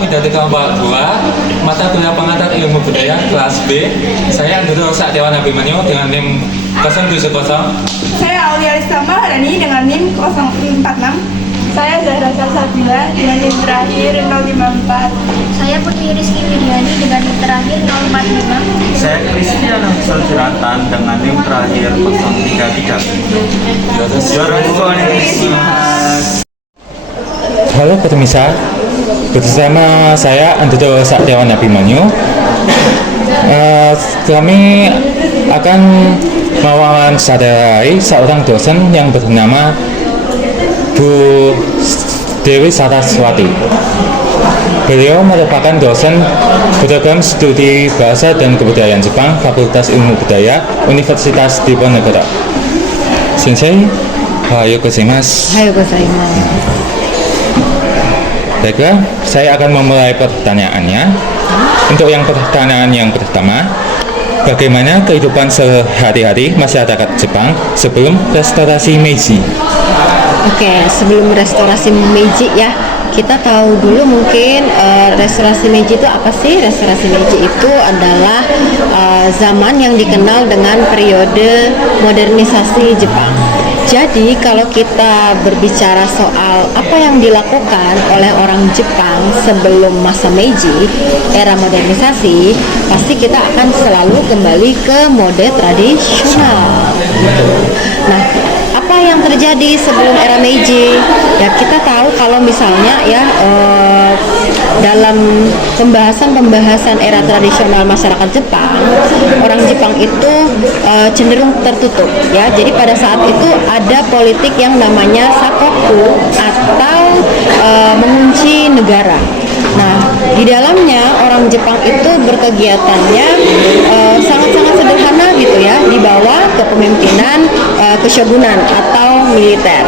Widyati kelompok 2, mata kuliah pengantar ilmu budaya kelas B. Saya Andro Saktiawan Abimanyu dengan NIM 070. Saya Aulia Listama Hadani dengan NIM 046. Saya Zahra Salsabila dengan NIM terakhir 054. Saya Putri Rizky Widiani dengan NIM terakhir 045. Saya Christian Hamsal Jeratan dengan NIM terakhir 033. Halo pemirsa, bersama saya Andro Saktiawan Abimanyu. Kami akan mewawancarai seorang dosen yang bernama Bu Dewi Saraswati. Beliau merupakan dosen program studi bahasa dan kebudayaan Jepang Fakultas Ilmu Budaya Universitas Diponegoro. Sensei, ohayo gozaimasu. Ohayo gozaimasu. Baiklah, saya akan memulai pertanyaannya. Untuk yang pertanyaan yang pertama, bagaimana kehidupan sehari-hari masyarakat Jepang sebelum restorasi Meiji? Oke, sebelum restorasi Meiji ya, kita tahu dulu mungkin restorasi Meiji itu apa sih? Restorasi Meiji itu adalah zaman yang dikenal dengan periode modernisasi Jepang. Jadi kalau kita berbicara soal apa yang dilakukan oleh orang Jepang sebelum masa Meiji, era modernisasi, pasti kita akan selalu kembali ke mode tradisional gitu. Nah, apa yang terjadi sebelum era Meiji? Ya kita tahu kalau misalnya ya dalam pembahasan era tradisional masyarakat Jepang, orang Jepang itu cenderung tertutup ya. Jadi pada saat itu ada politik yang namanya sakoku atau mengunci negara. Nah, di dalamnya orang Jepang itu berkegiatannya sangat-sangat sederhana gitu ya, di bawah kepemimpinan keshogunan atau militer.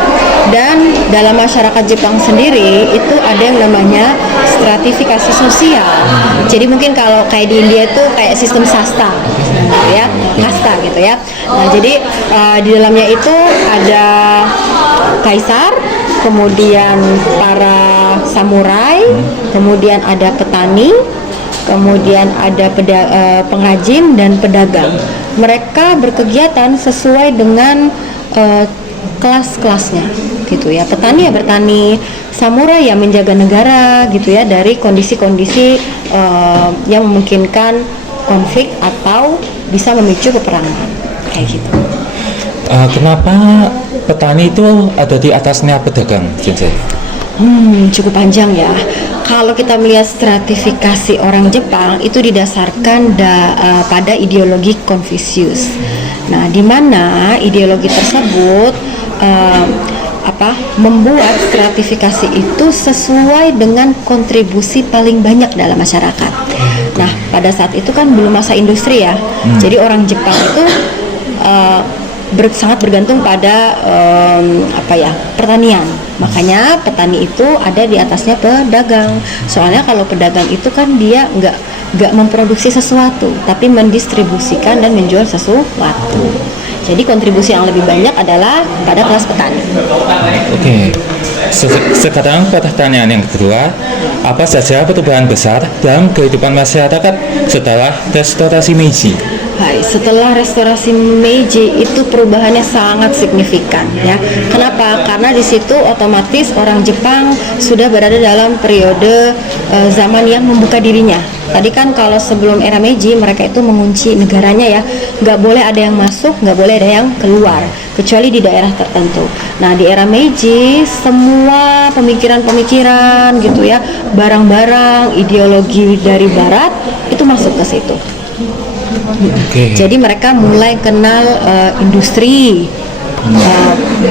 Dan dalam masyarakat Jepang sendiri itu ada yang namanya stratifikasi sosial. Jadi mungkin kalau kayak di India itu kayak sistem sasta gitu ya, kasta gitu ya. Nah, jadi di dalamnya itu ada kaisar, kemudian para samurai, kemudian ada petani, kemudian ada pengrajin dan pedagang. Mereka berkegiatan sesuai dengan kelas-kelasnya gitu ya. Petani ya bertani, samurai ya menjaga negara gitu ya dari kondisi-kondisi yang memungkinkan konflik atau bisa memicu peperangan kayak gitu. Kenapa petani itu ada di atasnya pedagang, Sensei? Cukup panjang ya. Kalau kita melihat stratifikasi orang Jepang itu didasarkan pada ideologi Confucius. Nah, di mana ideologi tersebut membuat stratifikasi itu sesuai dengan kontribusi paling banyak dalam masyarakat. Nah, pada saat itu kan belum masa industri ya. Jadi orang Jepang itu sangat bergantung pada pertanian. Makanya petani itu ada di atasnya pedagang. Soalnya kalau pedagang itu kan dia nggak memproduksi sesuatu, tapi mendistribusikan dan menjual sesuatu. Jadi kontribusi yang lebih banyak adalah pada kelas petani. Oke. Sekarang pertanyaan yang kedua, apa saja perubahan besar dalam kehidupan masyarakat setelah restorasi Meiji? Setelah restorasi Meiji itu perubahannya sangat signifikan ya. Kenapa? Karena di situ otomatis orang Jepang sudah berada dalam periode zaman yang membuka dirinya. Tadi kan kalau sebelum era Meiji mereka itu mengunci negaranya ya, nggak boleh ada yang masuk, nggak boleh ada yang keluar, kecuali di daerah tertentu. Nah di era Meiji semua pemikiran-pemikiran gitu ya, barang-barang ideologi dari Barat itu masuk ke situ. Jadi mereka mulai kenal industri,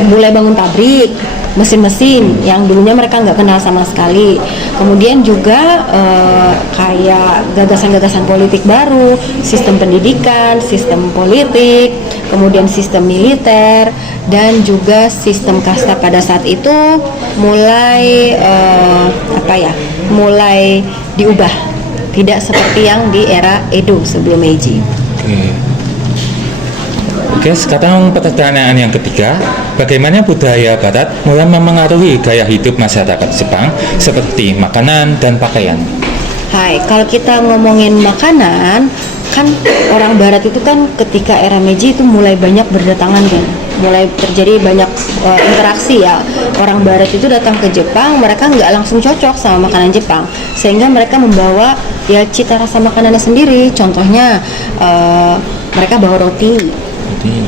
mulai bangun pabrik, mesin-mesin yang dulunya mereka nggak kenal sama sekali. Kemudian juga kayak gagasan-gagasan politik baru, sistem pendidikan, sistem politik, kemudian sistem militer, dan juga sistem kasta pada saat itu mulai mulai diubah, tidak seperti yang di era Edo sebelum Meiji. Oke, sekarang pertanyaan yang ketiga, bagaimana budaya Barat mulai memengaruhi gaya hidup masyarakat Jepang seperti makanan dan pakaian? Hai, kalau kita ngomongin makanan, kan orang Barat itu kan ketika era Meiji itu mulai banyak berdatangan kan, mulai terjadi banyak interaksi ya. Orang Barat itu datang ke Jepang, mereka nggak langsung cocok sama makanan Jepang, sehingga mereka membawa ya cita rasa makanannya sendiri. Contohnya mereka bawa roti.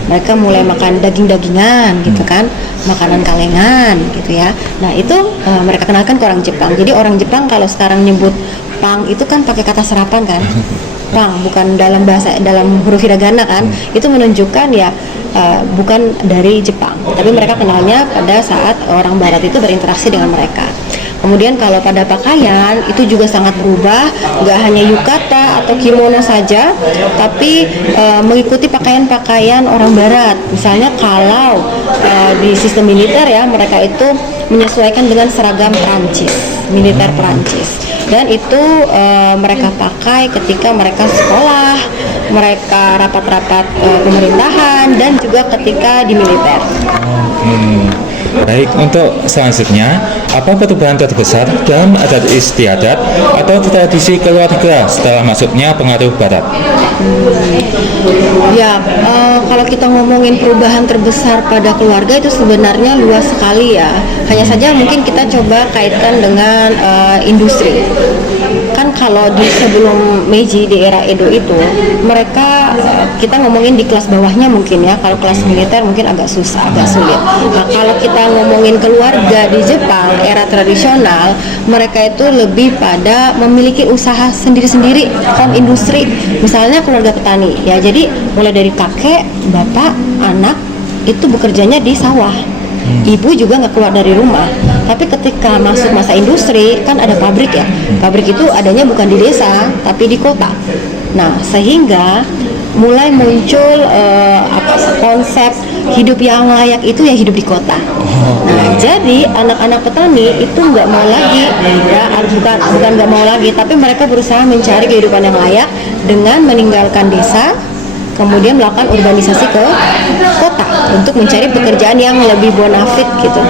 Mereka mulai makan daging-dagingan gitu kan, makanan kalengan gitu ya. Nah itu mereka kenalkan ke orang Jepang. Jadi orang Jepang kalau sekarang nyebut pang itu kan pakai kata serapan kan, pang bukan dalam huruf hiragana kan. Itu menunjukkan ya bukan dari Jepang, tapi mereka kenalnya pada saat orang Barat itu berinteraksi dengan mereka. Kemudian kalau pada pakaian itu juga sangat berubah, nggak hanya yukata atau kimono saja, tapi mengikuti pakaian-pakaian orang Barat. Misalnya kalau di sistem militer ya, mereka itu menyesuaikan dengan seragam Prancis, militer Prancis. Dan itu mereka pakai ketika mereka sekolah, mereka rapat-rapat pemerintahan, dan juga ketika di militer. Baik, untuk selanjutnya, apa perubahan terbesar dalam adat istiadat atau tradisi keluarga setelah masuknya pengaruh Barat? Ya, kalau kita ngomongin perubahan terbesar pada keluarga itu sebenarnya luas sekali ya. Hanya saja mungkin kita coba kaitkan dengan industri. Kan kalau di sebelum Meiji di era Edo itu mereka kita ngomongin di kelas bawahnya mungkin ya, kalau kelas militer mungkin agak susah, agak sulit. Nah, kalau kita ngomongin keluarga di Jepang era tradisional, mereka itu lebih pada memiliki usaha sendiri-sendiri, home industri. Misalnya keluarga petani ya, jadi mulai dari kakek, bapak, anak itu bekerjanya di sawah. Ibu juga nggak keluar dari rumah. Tapi ketika masuk masa industri kan ada pabrik ya. Pabrik itu adanya bukan di desa tapi di kota. Nah sehingga mulai muncul konsep hidup yang layak itu ya hidup di kota. Nah jadi anak-anak petani itu nggak mau lagi ya, bukan nggak mau lagi, tapi mereka berusaha mencari kehidupan yang layak dengan meninggalkan desa, kemudian melakukan urbanisasi ke kota untuk mencari pekerjaan yang lebih bonafit gitu.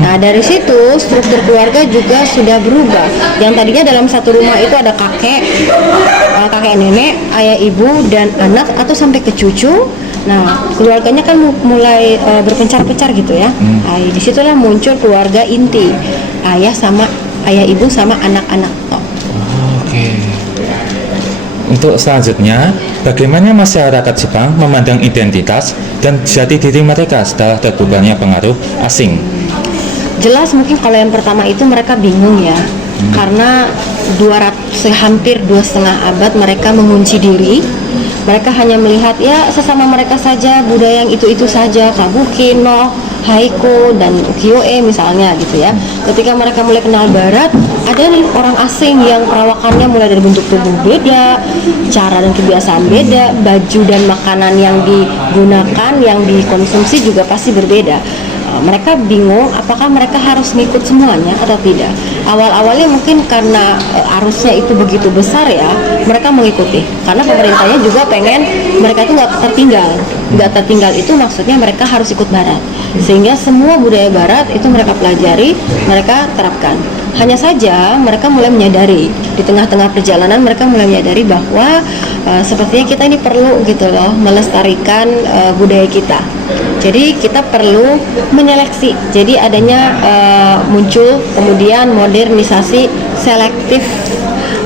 Nah dari situ struktur keluarga juga sudah berubah. Yang tadinya dalam satu rumah itu ada kakek nenek, ayah ibu dan anak atau sampai ke cucu. Nah keluarganya kan mulai berpencar-pencar gitu ya. Nah, disitulah muncul keluarga inti, ayah ibu sama anak-anak. Oke. Untuk selanjutnya, bagaimana masyarakat Jepang memandang identitas dan jati diri mereka setelah terbebani pengaruh asing? Jelas mungkin kalau yang pertama itu mereka bingung ya, karena hampir 2,5 abad mereka mengunci diri. Mereka hanya melihat ya sesama mereka saja, budaya yang itu saja, kabuki, no, haiku, dan ukiyo-e misalnya gitu ya. Ketika mereka mulai kenal Barat, ada nih orang asing yang perawakannya mulai dari bentuk tubuh beda, cara dan kebiasaan beda, baju dan makanan yang digunakan, yang dikonsumsi juga pasti berbeda. Mereka bingung apakah mereka harus ngikut semuanya atau tidak. Awal-awalnya mungkin karena arusnya itu begitu besar ya, mereka mengikuti karena pemerintahnya juga pengen mereka itu nggak tertinggal itu maksudnya mereka harus ikut Barat, sehingga semua budaya Barat itu mereka pelajari, mereka terapkan. Hanya saja mereka mulai menyadari di tengah-tengah perjalanan, mereka mulai menyadari bahwa sepertinya kita ini perlu gitu loh melestarikan budaya kita. Jadi kita perlu menyeleksi. Jadi adanya muncul kemudian modernisasi selektif.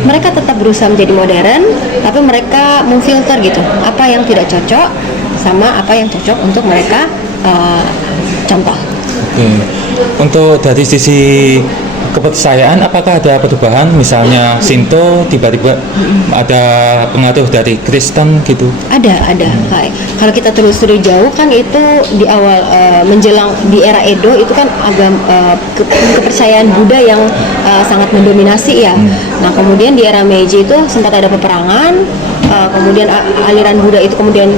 Mereka tetap berusaha menjadi modern, tapi mereka memfilter gitu apa yang tidak cocok sama apa yang cocok untuk mereka contoh. Oke. Untuk dari sisi kepercayaan, apakah ada perubahan? Misalnya Shinto tiba-tiba ada pengaruh dari Kristen gitu? Ada. Hai. Kalau kita telusuri jauh kan itu di awal menjelang di era Edo itu kan kepercayaan Buddha yang sangat mendominasi ya. Nah kemudian di era Meiji itu sempat ada peperangan, kemudian aliran Buddha itu kemudian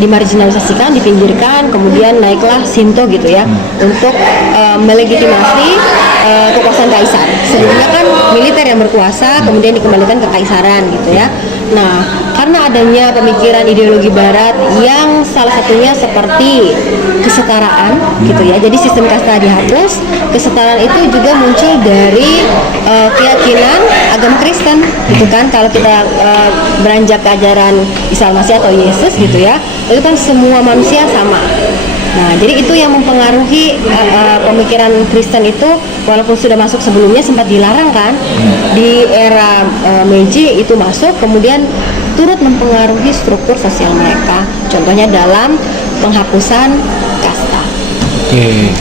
dimarginalisasikan, dipinggirkan, kemudian naiklah Shinto gitu ya untuk melegitimasi kekuasaan kaisar. Sebelumnya kan militer yang berkuasa, kemudian dikembalikan ke kaisaran gitu ya. Nah, karena adanya pemikiran ideologi barat yang salah satunya seperti kesetaraan gitu ya. Jadi sistem kasta dihapus, kesetaraan itu juga muncul dari keyakinan agama Kristen gitu kan. Kalau kita beranjak ke ajaran Isa Al-Masih atau Yesus gitu ya, itu kan semua manusia sama. Nah, jadi itu yang mempengaruhi pemikiran Kristen itu, walaupun sudah masuk sebelumnya sempat dilarang kan. Di era Meiji itu masuk, kemudian turut mempengaruhi struktur sosial mereka. Contohnya dalam penghapusan kasta. Oke.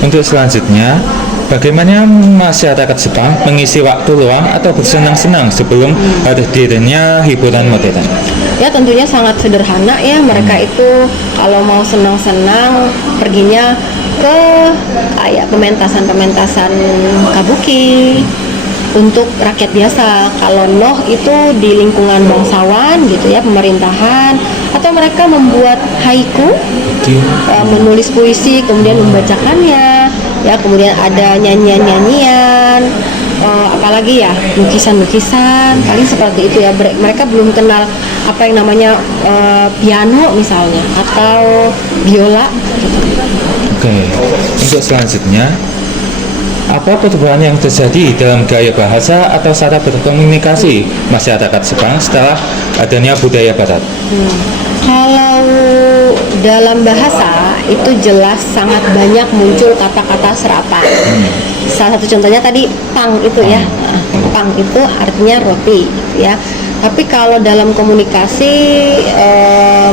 Untuk selanjutnya, bagaimana masyarakat Jepang mengisi waktu luang atau bersenang-senang sebelum hadirnya hiburan modern? Ya tentunya sangat sederhana ya, mereka itu kalau mau senang-senang perginya ke kayak pementasan-pementasan kabuki untuk rakyat biasa. Kalau Noh itu di lingkungan bangsawan gitu ya, pemerintahan, atau mereka membuat haiku, menulis puisi kemudian membacakannya ya, kemudian ada nyanyian-nyanyian, apalagi ya lukisan-lukisan, paling seperti itu ya. Mereka belum kenal apa yang namanya piano misalnya atau biola gitu. Oke. Untuk selanjutnya, apa perubahan yang terjadi dalam gaya bahasa atau cara berkomunikasi masyarakat Jepang setelah adanya budaya barat? Kalau dalam bahasa itu jelas sangat banyak muncul kata-kata serapan. Salah satu contohnya tadi pang itu ya. Pang itu artinya roti ya. Tapi kalau dalam komunikasi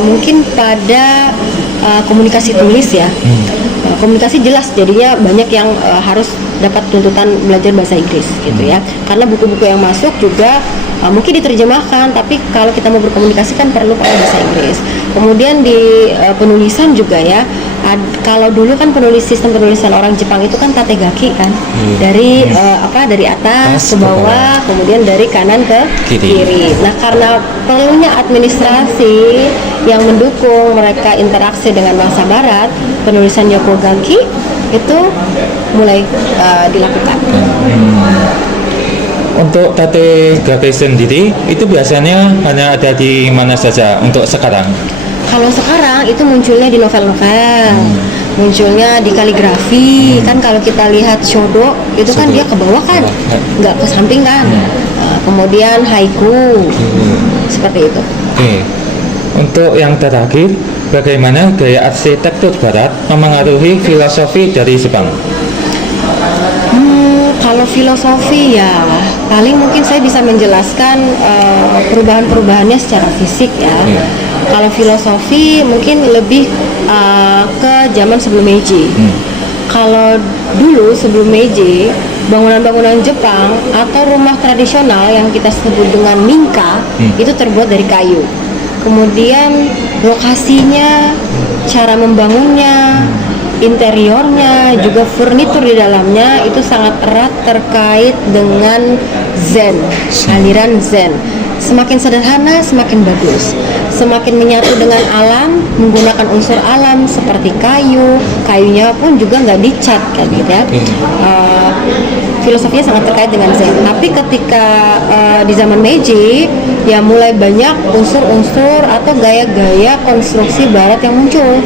mungkin pada komunikasi tulis ya. Komunikasi jelas jadinya banyak yang harus dapat tuntutan belajar bahasa Inggris gitu ya. Karena buku-buku yang masuk juga mungkin diterjemahkan, tapi kalau kita mau berkomunikasi kan perlu pakai bahasa Inggris. Kemudian di penulisan juga ya. Kalau dulu kan sistem penulisan orang Jepang itu kan tategaki kan, dari dari atas ke bawah, kemudian dari kanan ke kiri. Nah, karena perlunya administrasi yang mendukung mereka interaksi dengan bangsa barat, penulisan yokogaki itu mulai dilakukan. Untuk tategaki sendiri itu biasanya hanya ada di mana saja untuk sekarang? Kalau sekarang itu munculnya di novel-novel, munculnya di kaligrafi. Kan kalau kita lihat shodo itu kan dia ke bawah kan, nggak ke samping kan. Kemudian haiku, seperti itu. Oke. Untuk yang terakhir, bagaimana gaya arsitektur barat memengaruhi filosofi dari Jepang? Kalau filosofi ya paling mungkin saya bisa menjelaskan perubahan-perubahannya secara fisik ya. Kalau filosofi mungkin lebih ke zaman sebelum Meiji. Kalau dulu sebelum Meiji, bangunan-bangunan Jepang atau rumah tradisional yang kita sebut dengan minka itu terbuat dari kayu. Kemudian lokasinya, cara membangunnya, interiornya, juga furnitur di dalamnya itu sangat erat terkait dengan Zen, aliran Zen. Semakin sederhana, semakin bagus. Semakin menyatu dengan alam, menggunakan unsur alam seperti kayu. Kayunya pun juga nggak dicat kan gitu ya. Filosofinya sangat terkait dengan Zen. Tapi ketika di zaman Meiji, ya mulai banyak unsur-unsur atau gaya-gaya konstruksi barat yang muncul.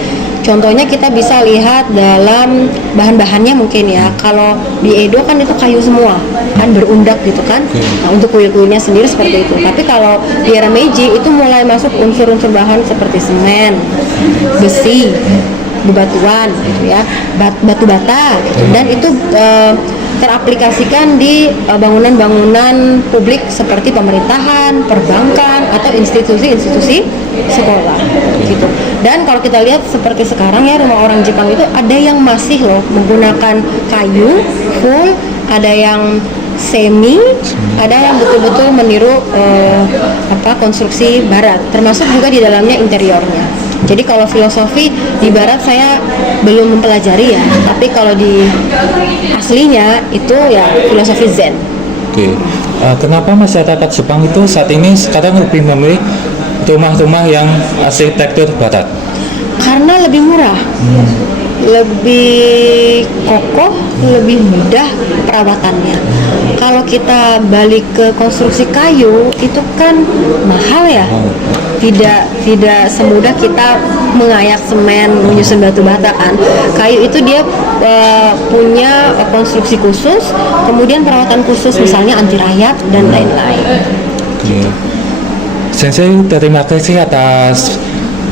Contohnya kita bisa lihat dalam bahan-bahannya mungkin ya. Kalau di Edo kan itu kayu semua, kan berundak gitu kan. Nah, untuk kuil-kuilnya sendiri seperti itu. Tapi kalau di era Meiji itu mulai masuk unsur-unsur bahan seperti semen, besi, bebatuan gitu ya, batu bata gitu. Dan itu teraplikasikan di bangunan-bangunan publik seperti pemerintahan, perbankan, atau institusi-institusi sekolah gitu. Dan kalau kita lihat seperti sekarang ya, rumah orang Jepang itu ada yang masih loh menggunakan kayu full, ada yang semi, ada yang betul-betul meniru konstruksi barat, termasuk juga di dalamnya interiornya. Jadi kalau filosofi di barat saya belum mempelajari ya, tapi kalau di aslinya itu ya filosofi Zen. Oke. Kenapa masyarakat Jepang itu saat ini sekarang lebih memilih rumah-rumah yang arsitektur barat? Karena lebih murah. lebih kokoh, lebih mudah perawatannya. Kalau kita balik ke konstruksi kayu itu kan mahal ya. Tidak semudah kita mengayak semen, menyusun batu bata kan. Kayu itu dia punya konstruksi khusus, kemudian perawatan khusus misalnya anti rayap dan lain-lain. Oke. Sensei, terima kasih atas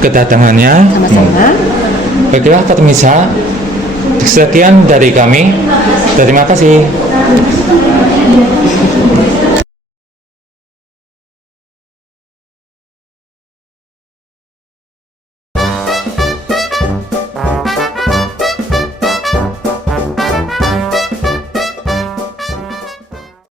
kedatangannya. Sama-sama. Baiklah, pemirsa, sekian dari kami. Terima kasih.